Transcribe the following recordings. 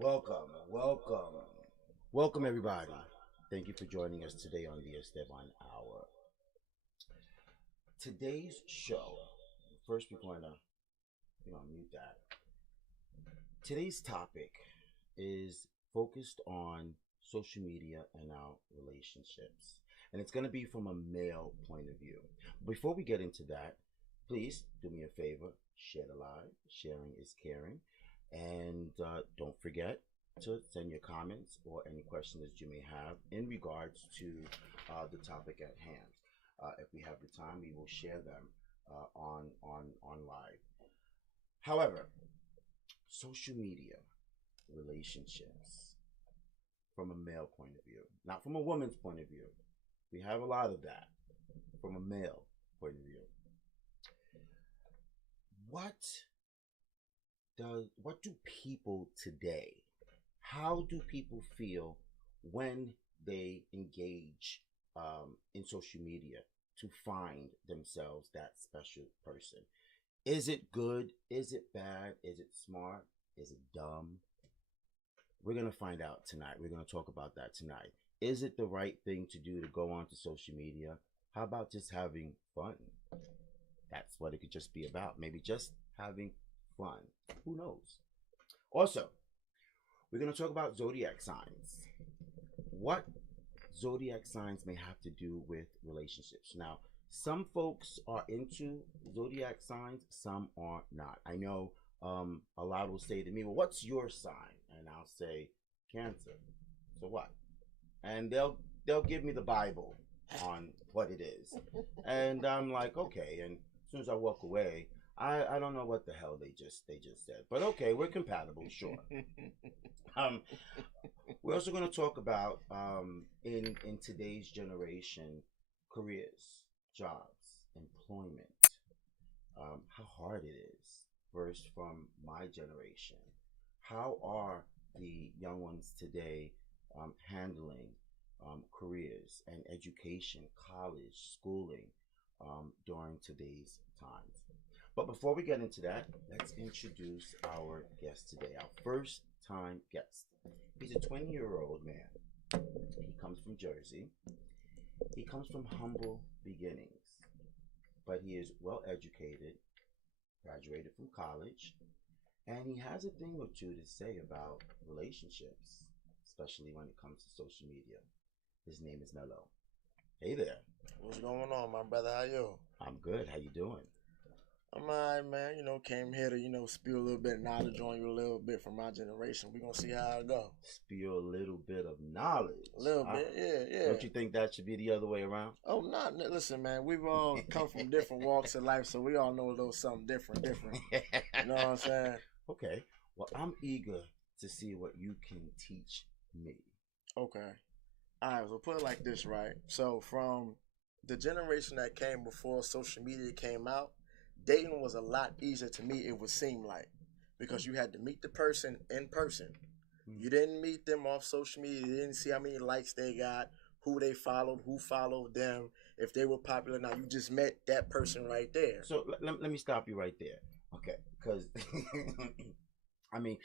Welcome, everybody. Thank you for joining us today on the Esteban Hour. Today's show, first we're going to mute that. Today's topic is focused on social media and our relationships. And it's going to be from a male point of view. Before we get into that, please do me a favor, share the live. Sharing is caring. And don't forget to send your comments or any questions that you may have in regards to the topic at hand. If we have the time, we will share them on live. However, social media, relationships, from a male point of view, not from a woman's point of view. We have a lot of that from a male point of view. What what do people today? How do people feel when they engage in social media to find themselves that special person? Is it good? Is it bad? Is it smart? Is it dumb? We're going to find out tonight. We're going to talk about that tonight. Is it the right thing to do to go onto social media? How about just having fun? That's what it could just be about. Maybe just having fun. Who knows? Also, we're going to talk about zodiac signs. What zodiac signs may have to do with relationships. Now, some folks are into zodiac signs, some are not. I know a lot will say to me, well, what's your sign? And I'll say, Cancer. So what? And they'll give me the Bible on what it is. And I'm like, okay. And as soon as I walk away, I don't know what the hell they just said. But okay, we're compatible, sure. We're also going to talk about in today's generation, careers, jobs, employment, how hard it is versus from my generation. How are the young ones today handling careers and education, college, schooling during today's times? But before we get into that, let's introduce our guest today, our first time guest. He's a 20-year-old man. He comes from Jersey. He comes from humble beginnings, but he is well educated, graduated from college, and he has a thing or two to say about relationships, especially when it comes to social media. His name is Mello. Hey there. What's going on, my brother? How you? I'm good. How you doing? I'm alright, man. Came here to, spew a little bit of knowledge on you a little bit from my generation. We gonna see how it go. Spew a little bit of knowledge. A little bit, yeah. Don't you think that should be the other way around? Oh, not listen, man. We've all come from different walks of life, so we all know a little something different. You know what I'm saying? Okay. Well, I'm eager to see what you can teach me. Okay. All right. So put it like this, right? So from the generation that came before social media came out, dating was a lot easier to me, it would seem like, because you had to meet the person in person. You didn't meet them off social media. You didn't see how many likes they got, who they followed, who followed them, if they were popular. Now, you just met that person right there. So let me stop you right there. Okay, because, I mean,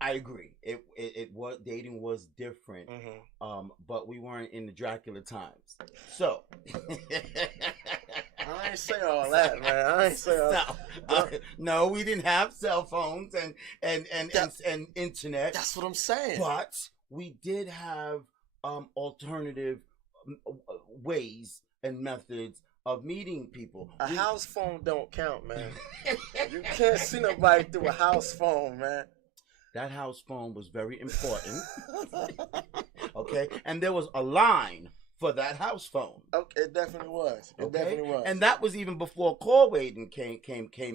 I agree. It was, dating was different, but we weren't in the Dracula times. So... I ain't say all that, man. I ain't say all that. No, we didn't have cell phones and internet. That's what I'm saying. But we did have alternative ways and methods of meeting people. A house phone don't count, man. You can't see nobody through a house phone, man. That house phone was very important. Okay? And there was a line for that house phone. Okay, it definitely was. Definitely was. And that was even before call waiting came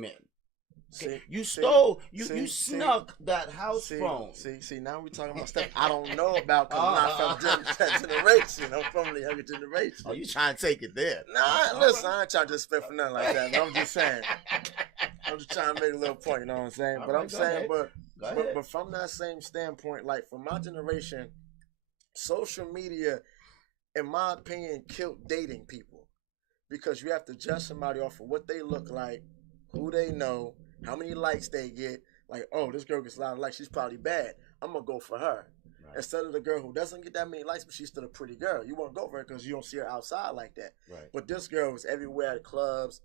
in. Okay? You snuck that house phone. See, now we're talking about stuff I don't know about because I'm not from that generation. I'm from the younger generation. Oh, you trying to take it there? Nah, listen, I ain't trying to spit for nothing like that. But I'm just saying. I'm just trying to make a little point, you know what I'm saying? All but right, I'm saying, ahead. but from that same standpoint, like from my generation, social media, in my opinion, killed dating people, because you have to judge somebody off of what they look like, who they know, how many likes they get, Like, oh, this girl gets a lot of likes. She's probably bad. I'm going to go for her. Right. Instead of the girl who doesn't get that many likes, but she's still a pretty girl. You want to go for her because you don't see her outside like that. Right. But this girl is everywhere at clubs.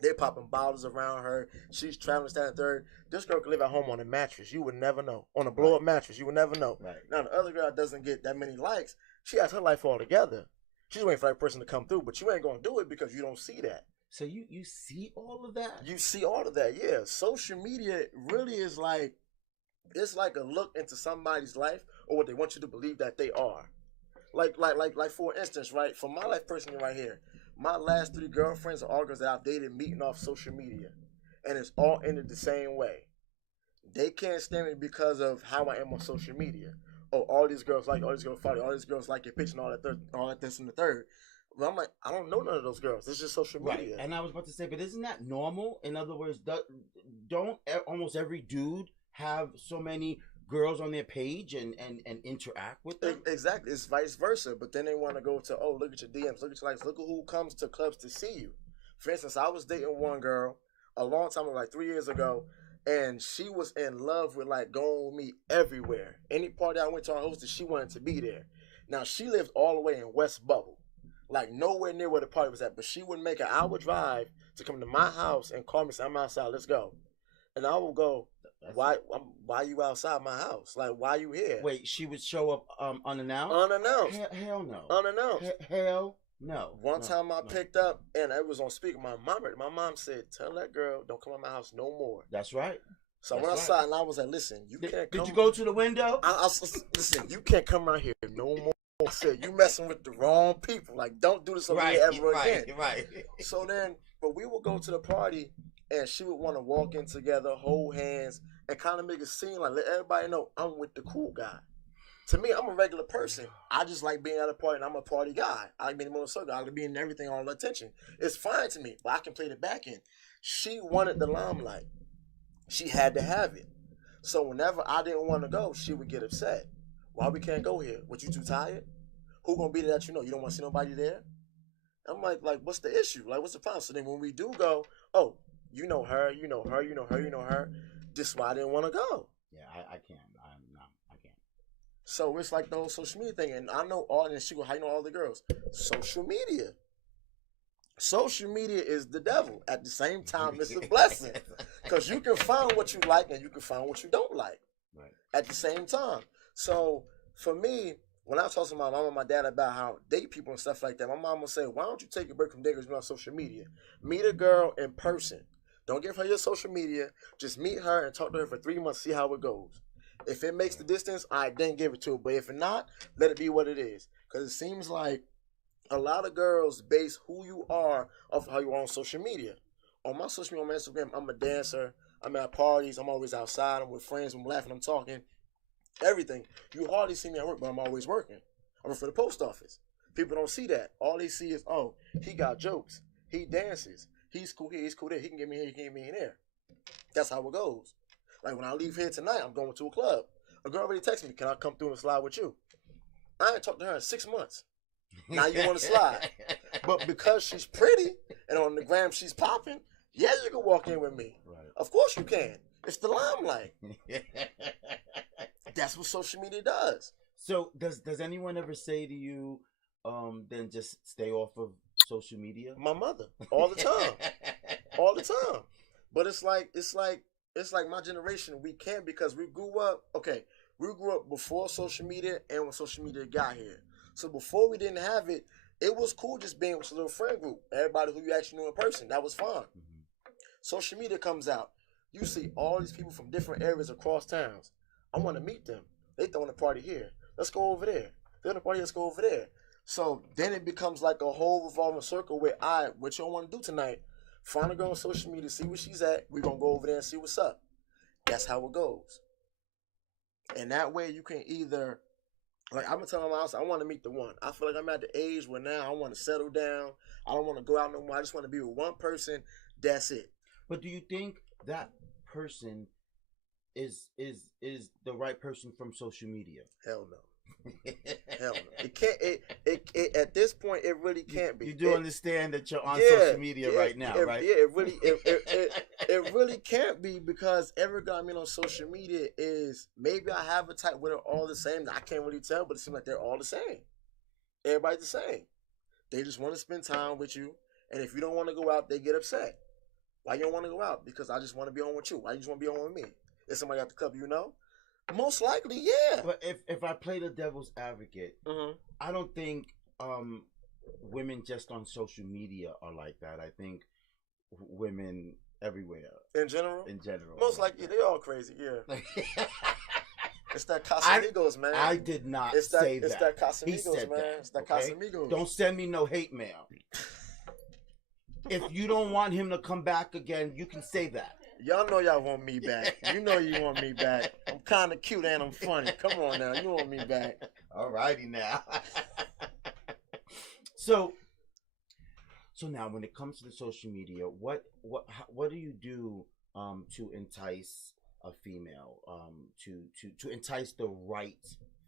They're popping bottles around her. She's traveling, standing third. This girl could live at home on a mattress. You would never know. On a blow-up mattress. You would never know. Right. Now, the other girl doesn't get that many likes. She has her life all together. She's waiting for that person to come through, but you ain't going to do it because you don't see that. So you see all of that? You see all of that, yeah. Social media really is like, it's like a look into somebody's life or what they want you to believe that they are. Like for instance, right? For my life personally right here, my last 3 girlfriends are all girls that I've dated meeting off social media. And it's all ended the same way. They can't stand me because of how I am on social media. Oh, all these girls like, all these girls follow, all these girls like your picture and all that this and the third. But I'm like, I don't know none of those girls. It's just social media. Right. And I was about to say, but isn't that normal? In other words, don't almost every dude have so many girls on their page and interact with them? Exactly. It's vice versa. But then they want to go to, oh, look at your DMs, look at your likes, look at who comes to clubs to see you. For instance, I was dating one girl a long time ago, like 3 years ago, and she was in love with like going with me everywhere. Any party I went to, I hosted, she wanted to be there. Now, she lived all the way in West Bubble, like nowhere near where the party was at, but she would make an hour drive to come to my house and call me, say, I'm outside, let's go. And I will go, why you outside my house? Like, why you here? Wait, she would show up unannounced? Unannounced. Hell no. Unannounced. Hell no. One time I picked up, and it was on speaker. My mom said, tell that girl, don't come to my house no more. That's right. So I went outside, and I was like, listen, you can't come. Did you go to the window? Listen, you can't come around here no more. I said, you messing with the wrong people. Like, don't do this over here ever again. Right. So then, but we would go to the party, and she would want to walk in together, hold hands, and kind of make a scene, like let everybody know I'm with the cool guy. To me, I'm a regular person. I just like being at a party, and I'm a party guy. I like being in the circle. I like being in everything, all the attention. It's fine to me, but I can play the back end. She wanted the limelight. She had to have it. So whenever I didn't want to go, she would get upset. Why we can't go here? What, you too tired? Who gonna be there that you know? You don't want to see nobody there? I'm like, what's the issue? Like, what's the problem? So then when we do go, oh, you know her, you know her, you know her, you know her. This is why I didn't want to go. Yeah, I can't. I can't. So it's like the whole social media thing. And I know all, and she go, how you know all the girls? Social media. Social media is the devil. At the same time, it's a blessing. Because you can find what you like and you can find what you don't like. Right. At the same time. So for me, when I talk to my mom and my dad about how date people and stuff like that, my mom will say, why don't you take a break from dating on social media? Meet a girl in person. Don't give her your social media. Just meet her and talk to her for 3 months, see how it goes. If it makes the distance, all right, then give it to her. But if not, let it be what it is. Because it seems like a lot of girls base who you are off of how you are on social media. On my social media, on my Instagram, I'm a dancer. I'm at parties. I'm always outside. I'm with friends. I'm laughing. I'm talking. Everything. You hardly see me at work, but I'm always working. I work for the post office. People don't see that. All they see is, oh, he got jokes. He dances. He's cool here. He's cool there. He can get me here. He can get me in there. That's how it goes. Like when I leave here tonight, I'm going to a club. A girl already texted me, can I come through and slide with you? I ain't talked to her in 6 months. Now you want to slide. But because she's pretty and on the gram she's popping, yeah, you can walk in with me. Right. Of course you can. It's the limelight. That's what social media does. So does anyone ever say to you, then just stay off of social media? My mother, all the time, all the time. But it's like my generation. We can't because we grew up. Okay, we grew up before social media and when social media got here. So before we didn't have it, it was cool just being with a little friend group. Everybody who you actually knew in person, that was fine. Mm-hmm. Social media comes out. You see all these people from different areas across towns. I want to meet them. They throwing a party here. Let's go over there. They're throwing a party. Let's go over there. So then it becomes like a whole revolving circle where what y'all want to do tonight? Find a girl on social media, see where she's at. We're going to go over there and see what's up. That's how it goes. And that way you can either, like I'm going to tell my house, I want to meet the one. I feel like I'm at the age where now I want to settle down. I don't want to go out no more. I just want to be with one person. That's it. But do you think that person is the right person from social media? Hell no. Hell no. It can't. It at this point, it really can't be. You do understand that you're on Yeah, social media right now, right? Yeah, it really can't be, because every guy I meet on social media is, maybe I have a type where they're all the same. I can't really tell, but it seems like they're all the same. Everybody's the same. They just want to spend time with you, and if you don't want to go out, they get upset. Why you don't want to go out? Because I just want to be on with you. Why you just want to be on with me? Is somebody at the club, you know? Most likely, yeah. But if I play the devil's advocate, I don't think women just on social media are like that. I think women everywhere. In general? In general. Most likely, they all crazy, yeah. It's that Casamigos, man. I did not say that. It's that Casamigos, man. It's that Casamigos. Don't send me no hate mail. If you don't want him to come back again, you can say that. Y'all know y'all want me back. You know you want me back. I'm kind of cute and I'm funny. Come on now, you want me back. Alrighty now. So now, when it comes to the social media, what do you do to entice a female, to entice the right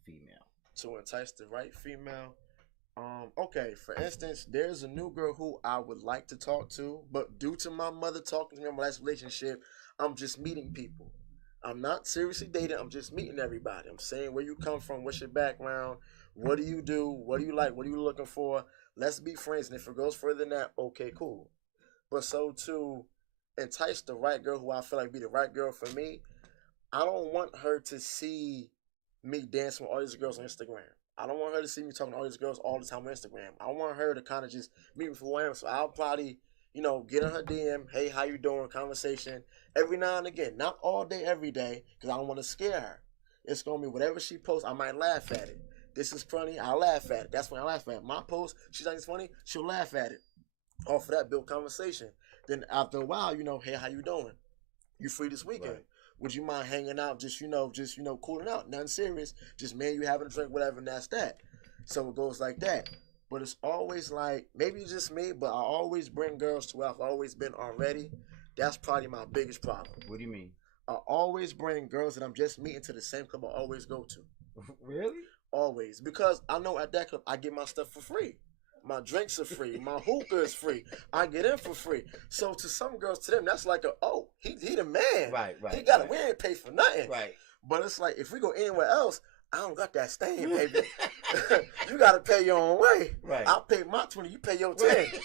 female? To entice the right female. Okay, for instance, there's a new girl who I would like to talk to, but due to my mother talking to me in my last relationship, I'm just meeting people. I'm not seriously dating, I'm just meeting everybody. I'm saying where you come from, what's your background, what do you do, what do you like, what are you looking for? Let's be friends, and if it goes further than that, okay, cool. But so to entice the right girl who I feel like be the right girl for me, I don't want her to see me dancing with all these girls on Instagram. I don't want her to see me talking to all these girls all the time on Instagram. I want her to kind of just meet me for who I am. So I'll probably, get on her DM, hey, how you doing, conversation, every now and again. Not all day, every day, because I don't want to scare her. It's going to be whatever she posts, I might laugh at it. This is funny, I'll laugh at it. That's when I laugh at it. My post, she's like, it's funny, she'll laugh at it. Off of that, build conversation. Then after a while, hey, how you doing? You free this weekend? Right. Would you mind hanging out, just cooling out? Nothing serious. Just me and you having a drink, whatever, and that's that. So it goes like that. But it's always like, maybe it's just me, but I always bring girls to where I've always been already. That's probably my biggest problem. What do you mean? I always bring girls that I'm just meeting to the same club I always go to. Really? Always. Because I know at that club, I get my stuff for free. My drinks are free. My hookah is free. I get in for free. So to some girls, to them, that's like he the man. Right. He got it. We ain't pay for nothing. Right. But it's like, if we go anywhere else, I don't got that stain, baby. You got to pay your own way. Right. I'll pay my 20. You pay your 10. Right.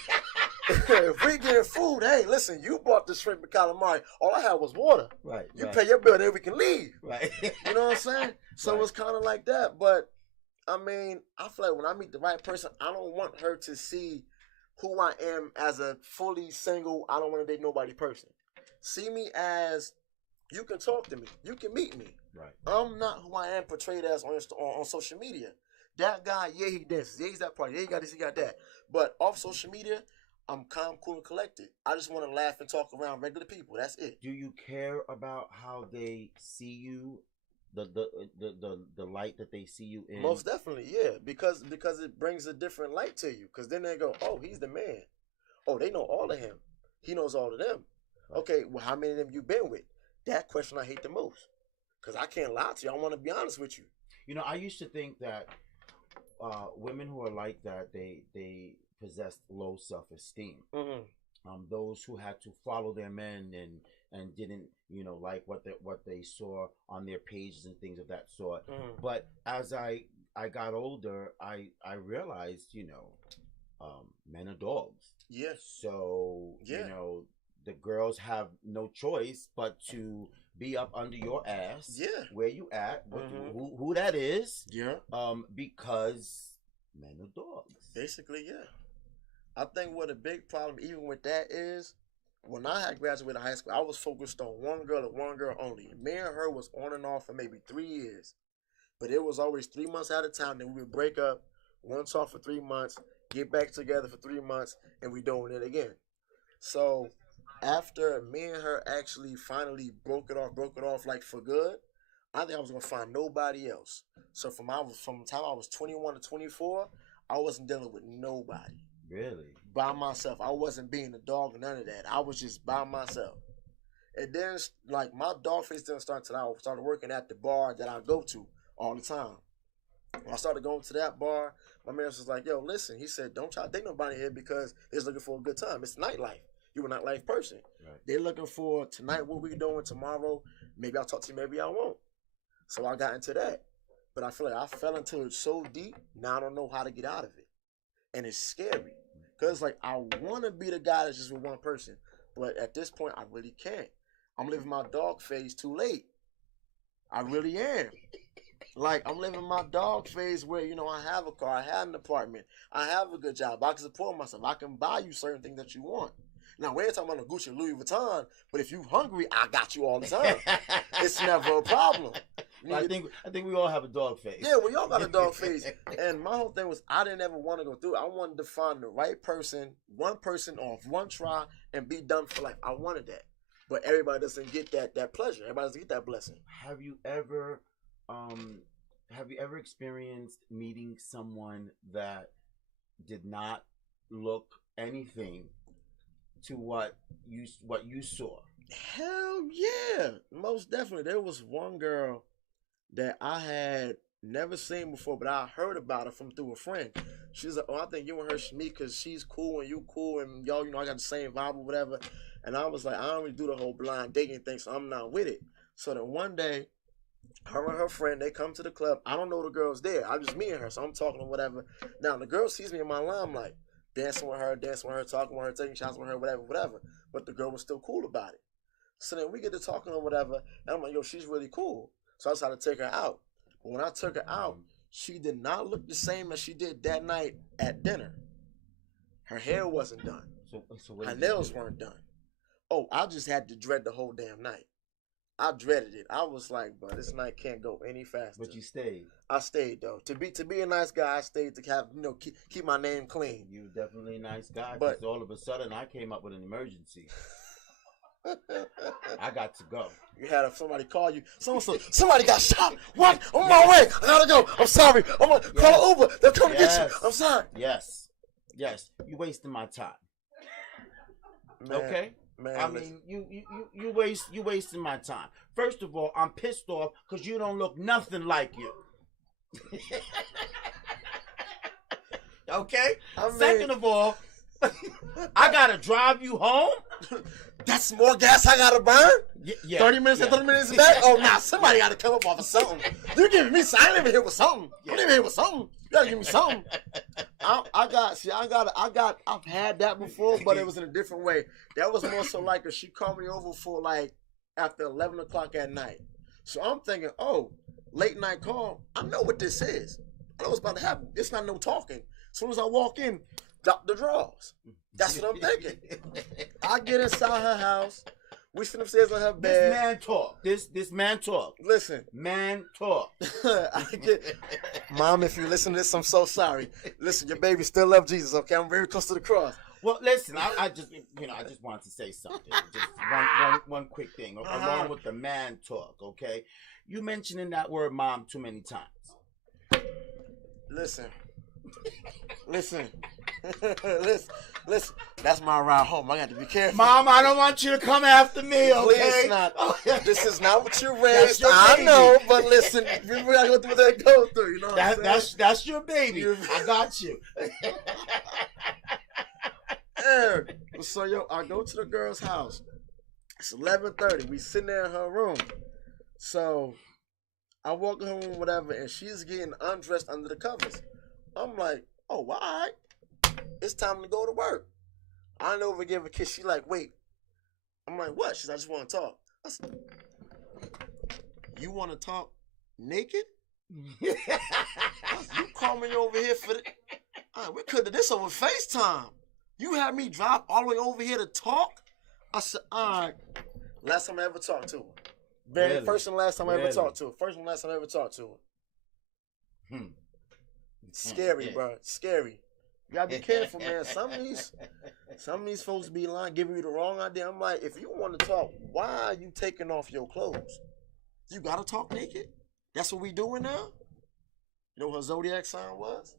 If we get food, hey, listen, you bought the shrimp and calamari. All I had was water. Right. You pay your bill, then we can leave. Right. You know what I'm saying? So It's kind of like that. But I mean, I feel like when I meet the right person, I don't want her to see who I am as a fully single, I don't want to date nobody person. See me as, you can talk to me. You can meet me. Right. I'm not who I am portrayed as on social media. That guy, yeah, he dances. Yeah, he's that party. Yeah, he got this, he got that. But off social media, I'm calm, cool, and collected. I just want to laugh and talk around regular people. That's it. Do you care about how they see you? The light that they see you in? Most definitely, yeah. Because it brings a different light to you. Because then they go, oh, he's the man. Oh, they know all of him. He knows all of them. Right. Okay, well, how many of them you been with? That question I hate the most. Because I can't lie to you. I want to be honest with you. I used to think that women who are like that, they possessed low self-esteem. Mm-hmm. Those who had to follow their men and didn't like what they saw on their pages and things of that sort. Mm-hmm. But as I got older, I realized men are dogs. Yes. So the girls have no choice but to be up under your ass. Yeah. Where you at? Mm-hmm. Who that is? Yeah. Because men are dogs. Basically, yeah. I think what a big problem, even with that, is when I had graduated high school, I was focused on one girl and one girl only. Me and her was on and off for maybe 3 years. But it was always 3 months at a time. Then we would break up, one talk for 3 months, get back together for 3 months, and we doing it again. So after me and her actually finally broke it off like for good, I think I was going to find nobody else. So from the time I was 21 to 24, I wasn't dealing with nobody. Really? By myself. I wasn't being a dog or none of that. I was just by myself. And then, like, my dog face didn't start until I started working at the bar that I go to all the time. When I started going to that bar, my man was like, yo, listen, he said, don't try to date nobody here because they're looking for a good time. It's nightlife. You're a nightlife person. Right. They're looking for tonight, what we doing, tomorrow. Maybe I'll talk to you, maybe I won't. So I got into that. But I feel like I fell into it so deep, now I don't know how to get out of it. And it's scary. Because, like, I want to be the guy that's just with one person. But at this point, I really can't. I'm living my dog phase too late. I really am. Like, I'm living my dog phase where, you know, I have a car, I have an apartment, I have a good job, I can support myself, I can buy you certain things that you want. Now, we ain't talking about a Gucci or Louis Vuitton, but if you hungry, I got you all the time. It's never a problem. I think we all have a dog face. Yeah, we all got a dog face. And my whole thing was I didn't ever want to go through it. I wanted to find the right person, one person off one try, and be done for life. I wanted that. But everybody doesn't get that pleasure. Everybody doesn't get that blessing. Have you ever experienced meeting someone that did not look anything to what you saw? Hell yeah, most definitely. There was one girl that I had never seen before, but I heard about her through a friend. She's like, oh, I think you and her should meet because she's cool and you cool and y'all, you know, I got the same vibe or whatever. And I was like, I don't really do the whole blind dating thing, so I'm not with it. So then one day, her and her friend, they come to the club. I don't know the girl's there. I just me and her, so I'm talking or whatever. Now, the girl sees me in my limelight, dancing with her, talking with her, taking shots with her, whatever. But the girl was still cool about it. So then we get to talking or whatever, and I'm like, yo, she's really cool. So I decided to take her out. But when I took her out, she did not look the same as she did that night at dinner. Her hair wasn't done. So her nails weren't done. Oh, I just had to dread the whole damn night. I dreaded it. I was like, bro, this night can't go any faster. But you stayed. I stayed though. To be a nice guy, I stayed to have keep my name clean. You were definitely a nice guy. But all of a sudden, I came up with an emergency. I got to go. You had somebody call you. Somebody got shot. What? On my way. I gotta go. I'm sorry. I'm gonna call Uber. They're coming to get you. I'm sorry. Yes. You wasting my time. Man, okay. Man, I mean, you wasting my time. First of all, I'm pissed off because you don't look nothing like you. Okay. Second of all, I gotta drive you home. That's more gas I gotta burn? Yeah. 30 minutes and 30 minutes back? Oh, nah, somebody gotta come up off of something. You giving me something. I ain't even here with something. I'm even here with something. You gotta give me something. I've had that before, but it was in a different way. That was more so like she called me over for like after 11 o'clock at night. So I'm thinking, oh, late night call. I know what this is. I know what's about to happen. It's not no talking. As soon as I walk in, drop the drawers. That's what I'm thinking. I get inside her house. We sit upstairs on her bed. This man talk. This man talk. Listen. Man talk. Mom, if you listen to this, I'm so sorry. Listen, your baby still loves Jesus, okay? I'm very close to the cross. Well, listen, I just wanted to say something. Just one quick thing, along with the man talk, okay? You mentioning that word mom too many times. Listen. Listen. That's my ride home. I got to be careful. Mom, I don't want you to come after me, okay? Please not. This is not what you're raised. I know, but listen, we gotta go through what they go through. You know what I'm saying? That's your baby. I got you. So I go to the girl's house. It's 11:30. We sitting there in her room. So I walk in her room, whatever, and she's getting undressed under the covers. I'm like, oh, all right. It's time to go to work. I didn't over give her a kiss. She like, wait. I'm like, what? She's like, I just want to talk. I said, you want to talk naked? You call me over here for the... Right, we could have this over FaceTime. You had me drive all the way over here to talk? I said, all right. Last time I ever talked to her. First and last time I ever talked to her. First and last time I ever talked to her. Scary, bro. Scary. You gotta be careful, man. Some of these folks be lying, giving you the wrong idea. I'm like, if you want to talk, why are you taking off your clothes? You gotta talk naked? That's what we doing now? You know what her zodiac sign was?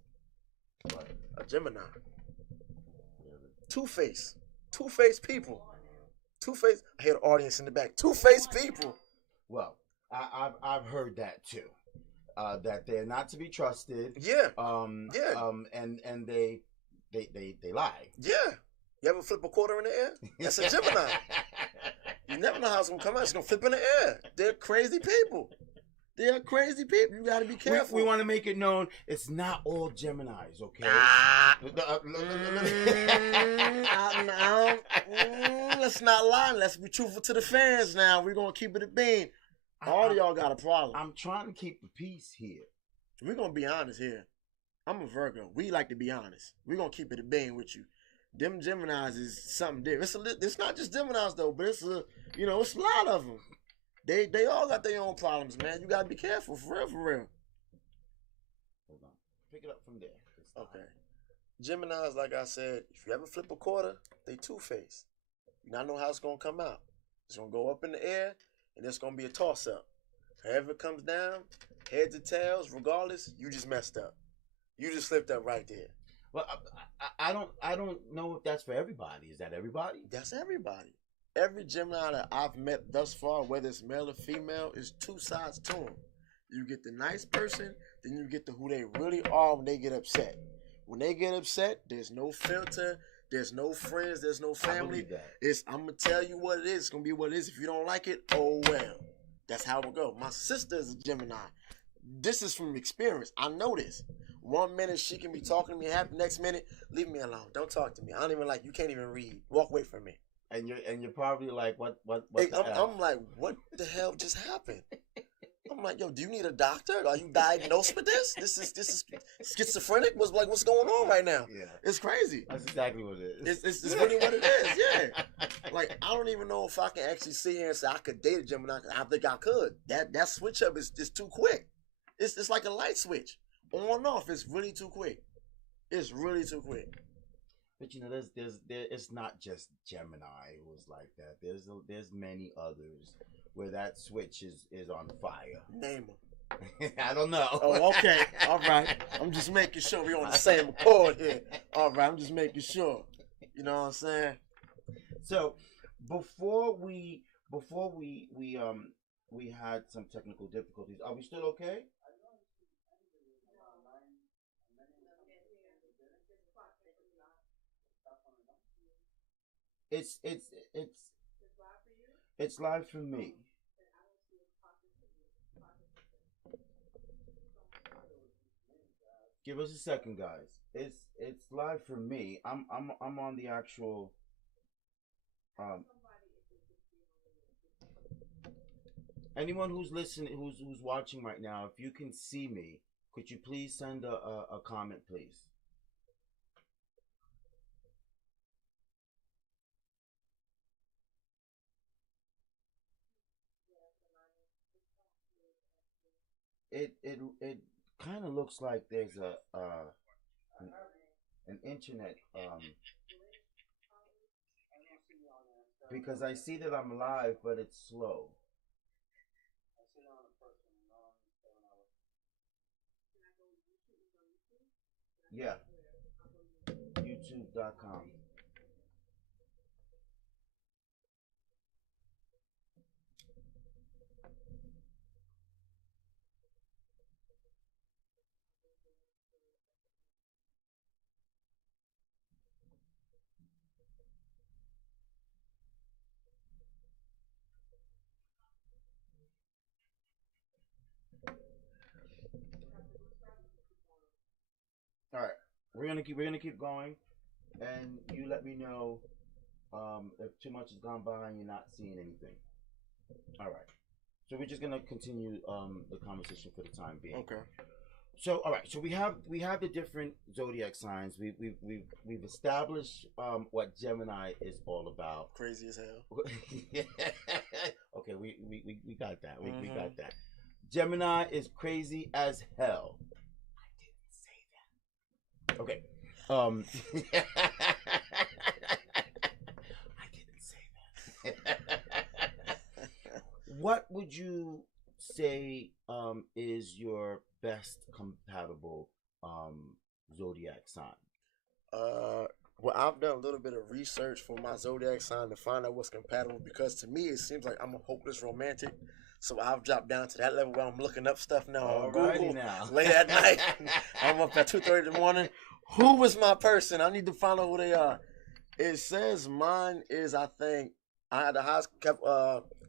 A Gemini. Two-faced. Two-faced people. Two-faced. I hear the audience in the back. Two-faced people. Well, I've heard that too. that they're not to be trusted. Yeah. And they lie. Yeah. You ever flip a quarter in the air? That's a Gemini. You never know how it's gonna come out. It's gonna flip in the air. They're crazy people. They're crazy people. You gotta be careful. We want to make it known it's not all Geminis, okay? Let's not lie. Let's be truthful to the fans now. We're gonna keep it a bean. All of y'all got a problem. I'm trying to keep the peace here. We're gonna be honest here. I'm a Virgo. We like to be honest. We're gonna keep it a bean with you. Them Geminis is something different. It's not just Geminis though, but it's a lot of them. They all got their own problems, man. You gotta be careful, for real, for real. Hold on. Pick it up from there. Okay. Geminis, like I said, if you ever flip a quarter, they two-faced. You not know how it's gonna come out. It's gonna go up in the air, and it's gonna be a toss-up. However it comes down, heads or tails, regardless, you just messed up. You just slipped up right there. Well, I don't know if that's for everybody. Is that everybody? That's everybody. Every Gemini that I've met thus far, whether it's male or female, is two sides to them. You get the nice person, then you get the who they really are when they get upset. When they get upset, there's no filter, there's no friends, there's no family. I'm gonna tell you what it is. It's gonna be what it is. If you don't like it, oh well. That's how it go. My sister is a Gemini. This is from experience. I know this. 1 minute she can be talking to me happy, next minute, leave me alone. Don't talk to me. I don't even like you. Can't even read. Walk away from me. And you're probably like, what? I'm like, what the hell just happened? I'm like, yo, do you need a doctor? Are you diagnosed with this? This is schizophrenic? What's going on right now? Yeah, it's crazy. That's exactly what it is. It's really what it is. Yeah, like I don't even know if I can actually sit here and say I could date a Gemini. I think I could. That switch up is too quick. It's like a light switch. On and off, it's really too quick. It's really too quick. But it's not just Gemini who's like that. There's many others where that switch is on fire. Name them. I don't know. Oh, okay. All right. I'm just making sure we're on the same accord here. All right. I'm just making sure. You know what I'm saying? So before we had some technical difficulties. Are we still okay? It's live for me. Give us a second, guys. It's live for me. I'm on the actual anyone who's listening, who's watching right now, if you can see me, could you please send a comment, please? It kind of looks like there's an internet because I see that I'm live, but it's slow. Yeah, YouTube.com. All right, we're gonna keep going, and you let me know if too much has gone by and you're not seeing anything. All right, so we're just gonna continue the conversation for the time being. Okay. So all right, so we have the different zodiac signs. We've established what Gemini is all about. Crazy as hell. Okay, we got that. We got that. Gemini is crazy as hell. Okay. I didn't say that. What would you say is your best compatible zodiac sign? Well, I've done a little bit of research for my zodiac sign to find out what's compatible because to me it seems like I'm a hopeless romantic. So I've dropped down to that level where I'm looking up stuff now on Alrighty Google now. late at night. I'm up at 2:30 in the morning. Who was my person? I need to find out who they are. It says mine is, I think, I had the highest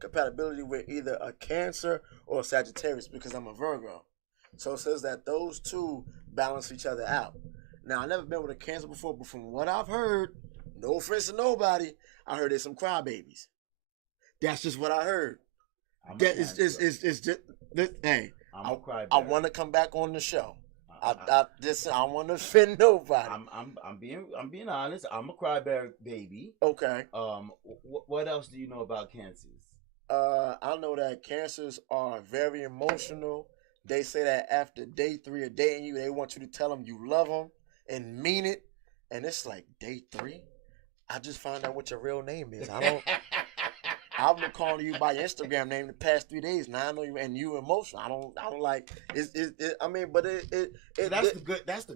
compatibility with either a Cancer or a Sagittarius because I'm a Virgo. So it says that those two balance each other out. Now, I've never been with a Cancer before, but from what I've heard, no offense to nobody, I heard there's some crybabies. That's just what I heard. I'm a That Cancer. is just, hey, I'm a crybaby. I want to come back on the show. I don't want to offend nobody. I'm being honest. I'm a crybaby baby. Okay. What else do you know about cancers? I know that Cancers are very emotional. They say that after day 3 of dating you, they want you to tell them you love them and mean it. And it's like, day 3? I just found out what your real name is. I've been calling you by your Instagram name the past 3 days. Now I know you, and you emotional. I don't like. That's the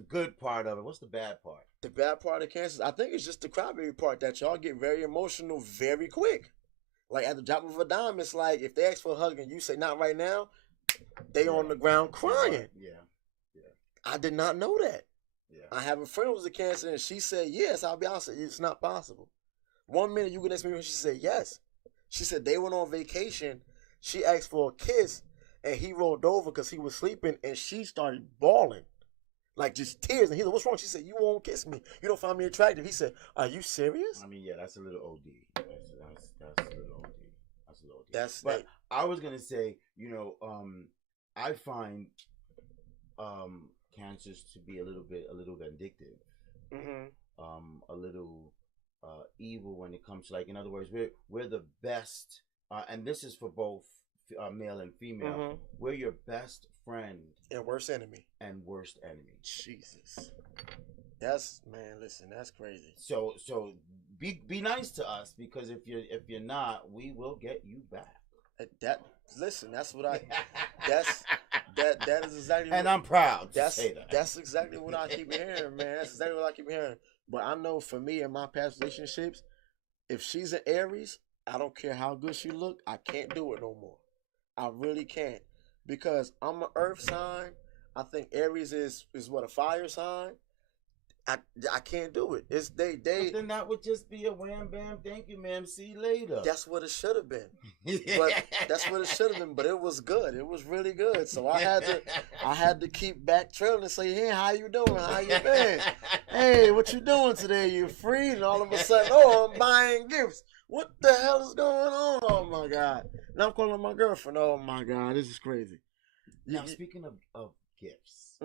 good part of it. What's the bad part? The bad part of Cancers, I think it's just the crybaby part that y'all get very emotional very quick. Like at the drop of a dime, it's like if they ask for a hug and you say not right now, they on the ground crying. Yeah. I did not know that. Yeah. I have a friend who was a Cancer and she said yes. I'll be honest, it's not possible. 1 minute you get next to me and she said yes. She said they went on vacation. She asked for a kiss, and he rolled over because he was sleeping, and she started bawling, like just tears. And he said, "What's wrong?" She said, "You won't kiss me. You don't find me attractive." He said, "Are you serious?" I mean, yeah, that's a little OD. That's a little OD. That's a little OD. That's but I was gonna say, I find cancers to be a little vindictive, a little evil when it comes to, like, in other words, we're the best, and this is for both male and female. We're your best friend and worst enemy. Jesus, listen, that's crazy. So be nice to us, because if you're not, we will get you back. That's what I. That is exactly. And I'm proud to say that. That's exactly what I keep hearing, man. That's exactly what I keep hearing. But I know for me in my past relationships, if she's an Aries, I don't care how good she look, I can't do it no more. I really can't, because I'm an Earth sign. I think Aries is what, a fire sign. I can't do it. It's they. But then that would just be a wham bam, thank you, ma'am, see you later. That's what it should have been. But it was good. It was really good. So I had to keep back trailing and say, "Hey, how you doing? How you been? Hey, what you doing today? You free?" And all of a sudden, "Oh, I'm buying gifts. What the hell is going on? Oh my God!" Now I'm calling my girlfriend. Oh my God, this is crazy. Now, speaking of gifts,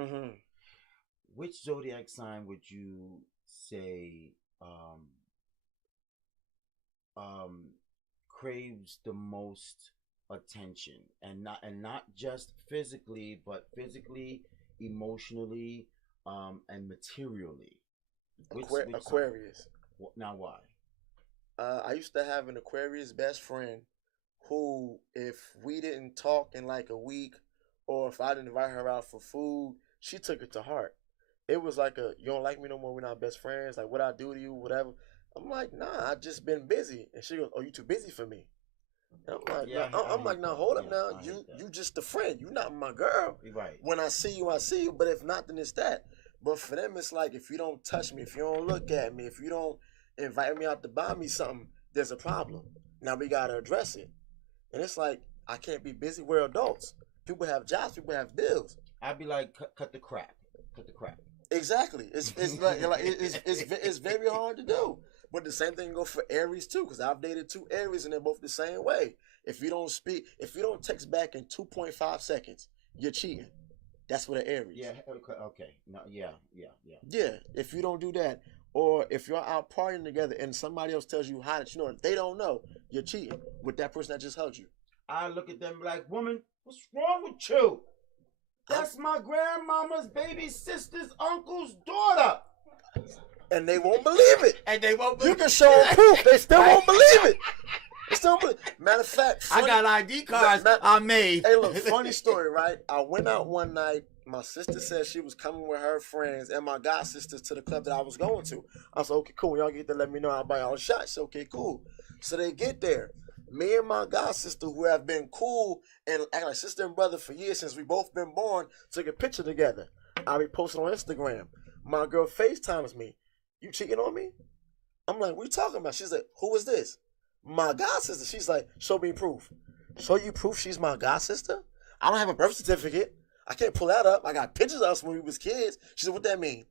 which zodiac sign would you say craves the most attention, and not just physically, but physically, emotionally, and materially? Aquarius. Now, why? I used to have an Aquarius best friend who, if we didn't talk in like a week, or if I didn't invite her out for food, she took it to heart. It was like you don't like me no more, we're not best friends, like what I do to you, whatever. I'm like, nah, I just been busy. And she goes, "Oh, you too busy for me?" And I'm like, "Nah, hold up now. You just a friend. You not my girl. Right. When I see you, I see you. But if not, then it's that." But for them, it's like, if you don't touch me, if you don't look at me, if you don't invite me out to buy me something, there's a problem. Now we gotta address it. And it's like, I can't be busy. We're adults. People have jobs. People have bills. I'd be like, cut the crap. Cut the crap. Exactly. It's very hard to do. But the same thing go for Aries too, because I've dated 2 Aries and they're both the same way. If you don't text back in 2.5 seconds, you're cheating. That's what an Aries. Yeah. Okay. No. Yeah. Yeah. If you don't do that, or if you're out partying together and somebody else tells you hi that you know they don't know, you're cheating with that person that just hugged you. I look at them like, "Woman, what's wrong with you? That's my grandmama's baby sister's uncle's daughter." And they won't believe it. You can show them proof. They still won't believe it. Matter of fact, I got ID cards I made. Hey, look, funny story, right? I went out one night. My sister said she was coming with her friends and my god sisters to the club that I was going to. I said, "Okay, cool. Y'all get there, let me know. I'll buy y'all a shot." She said, "Okay, cool." So they get there. Me and my god sister, who have been cool and act like sister and brother for years since we both been born, took a picture together. I reposted on Instagram. My girl FaceTimes me. You cheating on me? I'm like, what you talking about? She's like, who is this? My god sister. She's like, show me proof. Show you proof she's my god sister? I don't have a birth certificate. I can't pull that up. I got pictures of us when we was kids. She said, what that mean?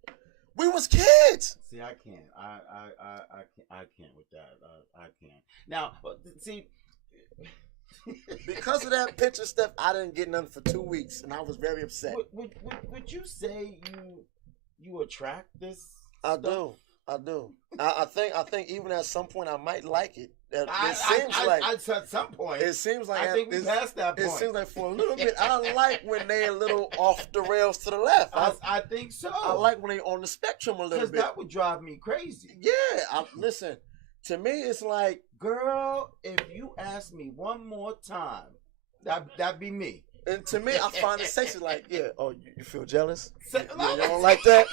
We was kids. See, I can't. I can't with that. I can't. Now, see, because of that picture stuff, I didn't get nothing for 2 weeks, and I was very upset. Would you say you attract this? I do. I think even at some point I might like it. At some point. It seems like I think we passed that point. It seems like for a little bit, I like when they're a little off the rails to the left. I think so. I like when they're on the spectrum a little bit. Because that would drive me crazy. Yeah. Listen, to me, it's like, girl, if you ask me one more time, that'd be me. And to me, I find it sexy. Like, yeah, oh, you feel jealous? You don't like that?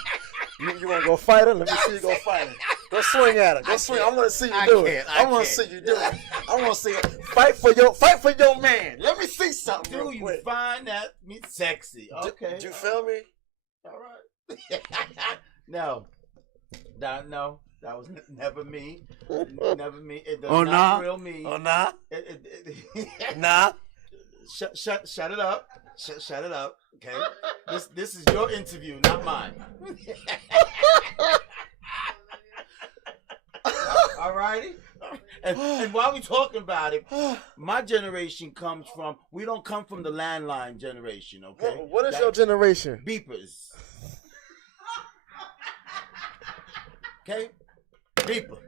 You want to go fight her? Let me see you go fight her. Go swing at her. Go swing. I want to see you do it. I want to see you do it. I want to see it. Fight for your man. Let me see something. Do you find that me sexy? Okay. Do you feel me? All right. No, that was never me. Never me. It does not real me. Oh nah. Nah. Shut it up. Shut it up. Okay. This is your interview, not mine. All righty. And while we talking about it, my generation comes from. We don't come from the landline generation. Okay. What is your generation? Beepers. Okay. Beeper.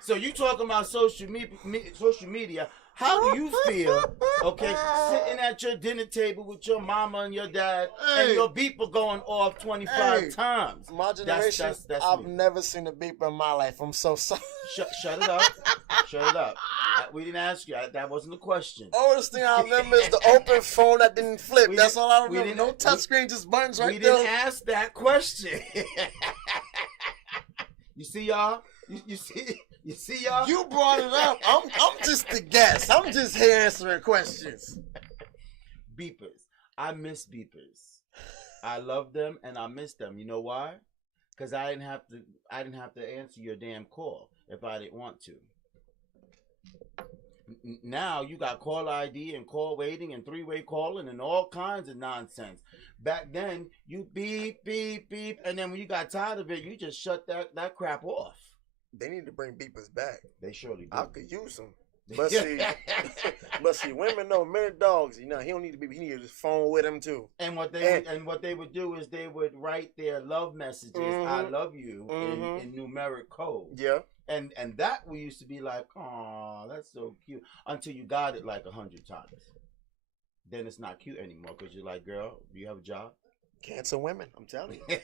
So you talking about social media? How do you feel, okay, sitting at your dinner table with your mama and your dad and your beeper going off 25 times? My generation, that's I've never seen a beeper in my life. I'm so sorry. Shut it up. Shut it up. We didn't ask you. That wasn't the question. Oldest thing I remember is the open phone that didn't flip. That's all I remember. No touchscreen, just buttons right there. We didn't ask that question. You see, y'all? You see, y'all? You brought it up. I'm just the guest. I'm just here answering questions. Beepers. I miss beepers. I love them and I miss them. You know why? Because I didn't have to answer your damn call if I didn't want to. Now you got call ID and call waiting and three-way calling and all kinds of nonsense. Back then, you beep, beep, beep, and then when you got tired of it, you just shut that crap off. They need to bring beepers back. They surely do. I could use them. But see, women know, men and dogs. You know, he don't need to be. He need his phone with him too. And what they would do is they would write their love messages, "I love you," in numeric code. Yeah. And that we used to be like, "Oh, that's so cute," until you got it like 100 times. Then it's not cute anymore because you're like, "Girl, do you have a job?" Cancer women, I'm telling you.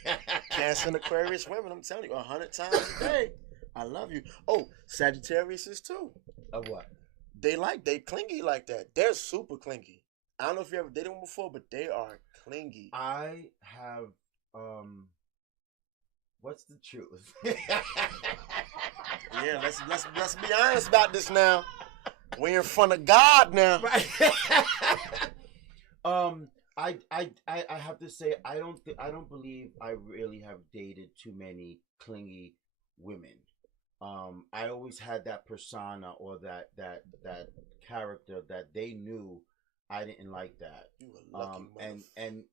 Cancer and Aquarius women, I'm telling you, 100 times a day. I love you. Oh, Sagittarius is too. Of what? They clingy like that. They're super clingy. I don't know if you ever dated one before, but they are clingy. I have, what's the truth? Yeah, let's be honest about this now. We're in front of God now. Right. I have to say I don't believe I really have dated too many clingy women. I always had that persona or that character that they knew I didn't like that. You a lucky and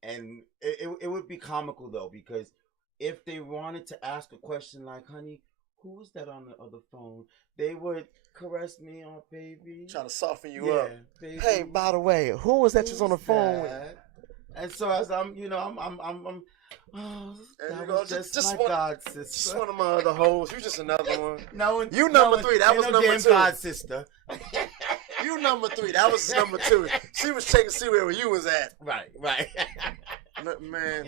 it would be comical though, because if they wanted to ask a question like, "Honey, who was that on the other phone?" they would caress me, "Oh, baby," trying to soften you up. Baby, hey, by the way, who was that just on the phone with? And so as I'm oh, that was just my one, god sister. Just one of my other hoes. You just another one. You number 3. That was number 2. God sister. You number 3. That was number 2. She was checking to see where you was at. Right. Look, man,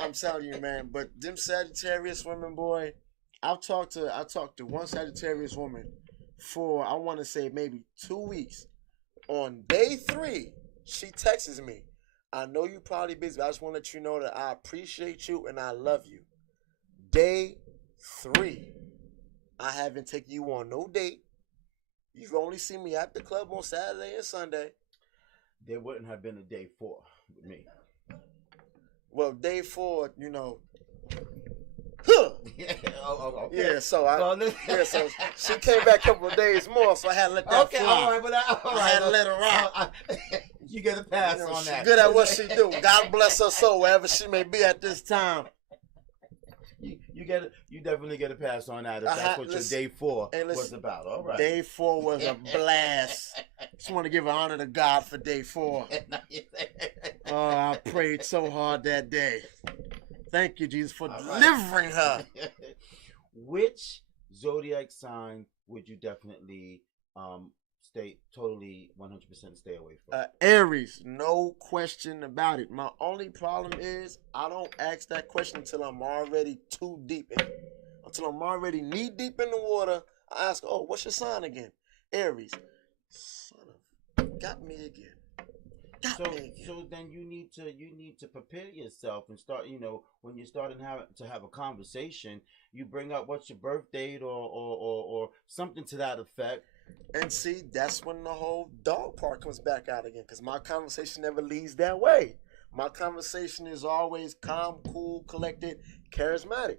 I'm telling you, man. But them Sagittarius women, boy, I talked to one Sagittarius woman for, I want to say, maybe 2 weeks. On day 3, she texts me, "I know you probably busy, but I just want to let you know that I appreciate you and I love you." Day 3, I haven't taken you on no date. You've only seen me at the club on Saturday and Sunday. There wouldn't have been a day 4 with me. Well, day 4, you know. Huh. Okay. Yeah, so she came back a couple of days more, so I had to let that fly. All right, but I had to let her rock. You get a pass You know, on she that. good at what she do. God bless her soul, wherever she may be at this time. You definitely get a pass on that if that's what your day 4 was about. All right. Day 4 was a blast. Just want to give honor to God for day 4. Oh, I prayed so hard that day. Thank you, Jesus, for delivering her. Which zodiac sign would you definitely stay totally 100% stay away from? Aries, no question about it. My only problem is I don't ask that question until I'm already too deep in it. Until I'm already knee deep in the water, I ask, oh, what's your sign again? Aries. Son of, got me again. So then you need to prepare yourself and start, when you're starting to have a conversation, you bring up what's your birth date or something to that effect. And see, that's when the whole dog part comes back out again, because my conversation never leads that way. My conversation is always calm, cool, collected, charismatic.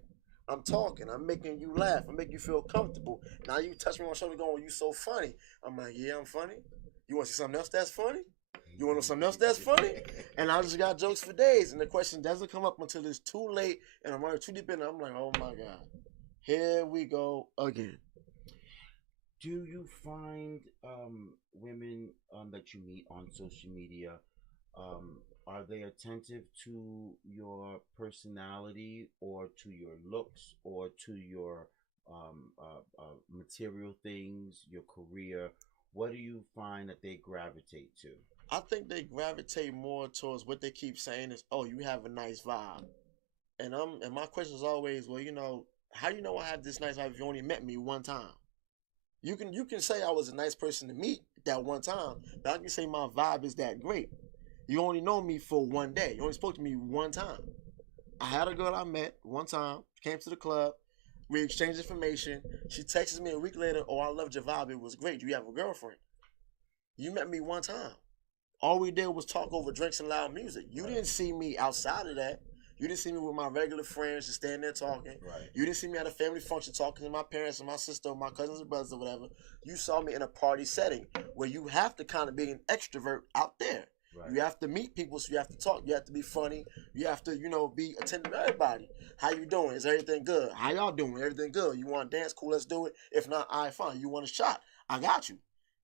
I'm talking, I'm making you laugh, I'm making you feel comfortable. Now you touch me on the shoulder going, you so funny. I'm like, yeah, I'm funny. You want to see something else that's funny? You want to know something else that's funny? And I just got jokes for days, and the question doesn't come up until it's too late, and I'm already too deep in it. I'm like, oh my God, here we go again. Do you find women that you meet on social media, are they attentive to your personality or to your looks or to your material things, your career? What do you find that they gravitate to? I think they gravitate more towards what they keep saying is, oh, you have a nice vibe. And my question is always, well, how do you know I have this nice vibe if you only met me one time? You can say I was a nice person to meet that one time, but I can say my vibe is that great. You only know me for one day. You only spoke to me one time. I had a girl I met one time, came to the club, we exchanged information. She texted me a week later, oh, I loved your vibe, it was great. Do you have a girlfriend? You met me one time. All we did was talk over drinks and loud music. You didn't see me outside of that. You didn't see me with my regular friends just standing there talking. Right. You didn't see me at a family function talking to my parents and my sister or my cousins or brothers or whatever. You saw me in a party setting where you have to kind of be an extrovert out there. Right. You have to meet people, so you have to talk. You have to be funny. You have to, be attentive to everybody. How you doing? Is everything good? How y'all doing? Everything good? You want to dance? Cool, let's do it. If not, all right, fine. You want a shot? I got you.